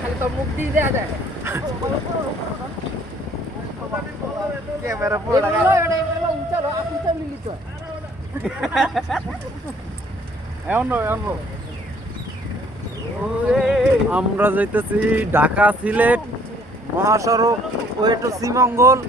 খালি তো মুখ দিয়ে দেয়া যায় ক্যামেরা পুরো লাগা চলো আপনি তো লিলি তো আমরা যাইতেছি ঢাকা সিলেট মহাসড়ক ওয়ে টু শ্রীমঙ্গল।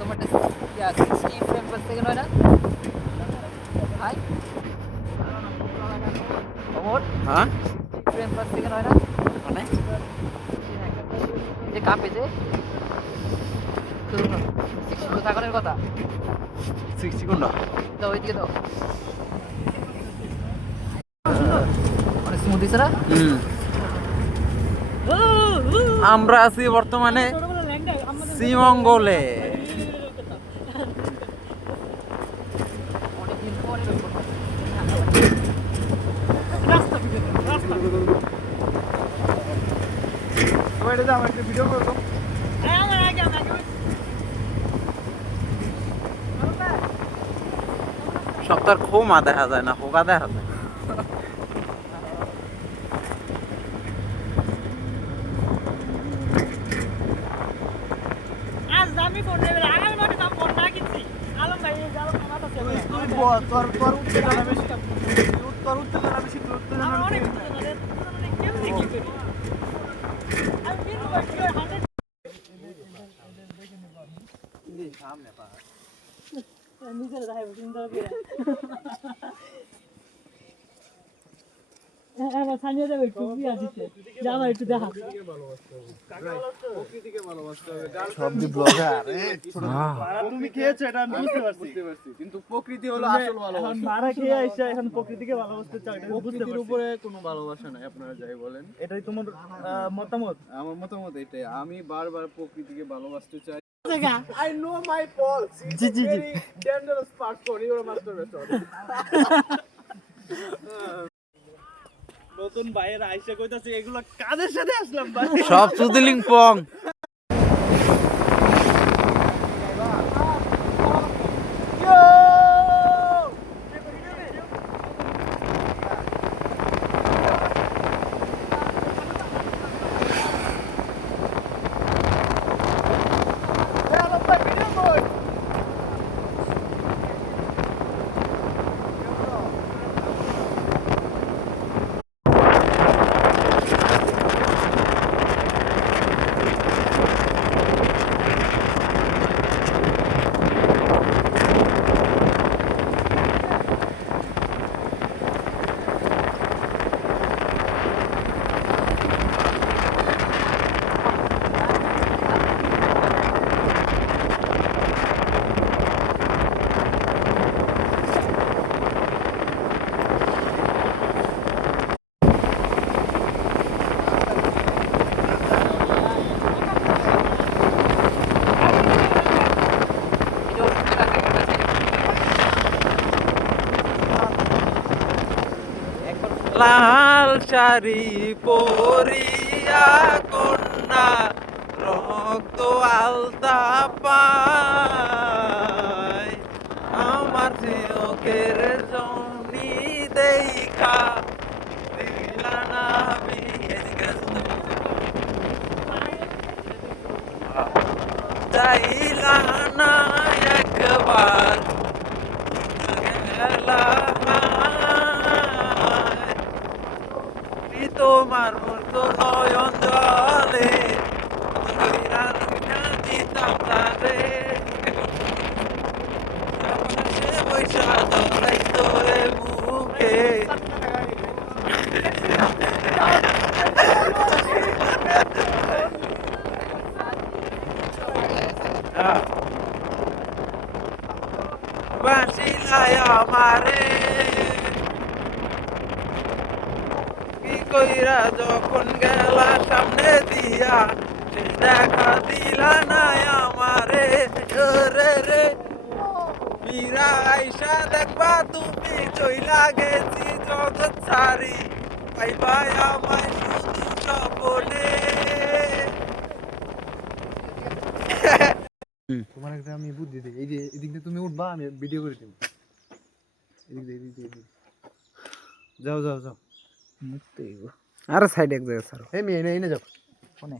তোমার 60 ফ্রেম পার সেকেন্ড হয় না ভাই ওমর হ্যাঁ ফ্রেম পার সেকেন্ড হয় না মানে যে কাঁপে যে তো থাকার কথা 60 কোনটা তো ওইদিকে তো অনেক স্মুথ দিছে না আমরা আছি বর্তমানে শ্রীমঙ্গলে। অনেকদিন পরে সপ্তাহ খোমা দেখা যায় না, হোকা দেখা যায়। তুমি খেয়েছো এটা আমি বুঝতে পারছি কিন্তু প্রকৃতি হলো আসল ভালোবাসা। মারা খেয়ে আইসা এখন প্রকৃতিকে ভালোবাসতে চাও, এটা বুঝতে পারছি। উপরে কোনো ভালোবাসা নাই, আপনারা যাই বলেন। এটাই তোমার মতামত? আমার মতামত এটাই, আমি বারবার প্রকৃতিকে ভালোবাসতে চাই। I know my faults. It's very dangerous part for your masturbation. নতুন ভাইয়ের আইসা কইতাছে এগুলো কাদের সাথে আসলাম ভাই? সব চুদিলিং পং। লাল শাড়ি পরিয়া কন্যা রক্ত আলতা পায় আমার চোখের জনি দেখা দিলা না আমি যাইলা না একবার গেলা তোমার মতো নয়ন জলে দিতাম তারে পয়সা ধরাই তোরে মুখে বাঁচিলায় আমারে কি কইরা যখন গেলা সামনে দিয়া দেখা দিলা না আমারে রে রে ফিরা আইসা দেখবা তুমি চইলা গেছি জগৎ সারি পাইবাই আমায় শুধু স্বপনে তোমার একটা আমি বুদ্ধি দিই, এই যে এদিক দিয়ে তুমি উঠবা, আমি ভিডিও করে দিব। যাও যাও যাও, আর সাইড এক জায়গায় স্যার এই মেয়ে এনে যাও।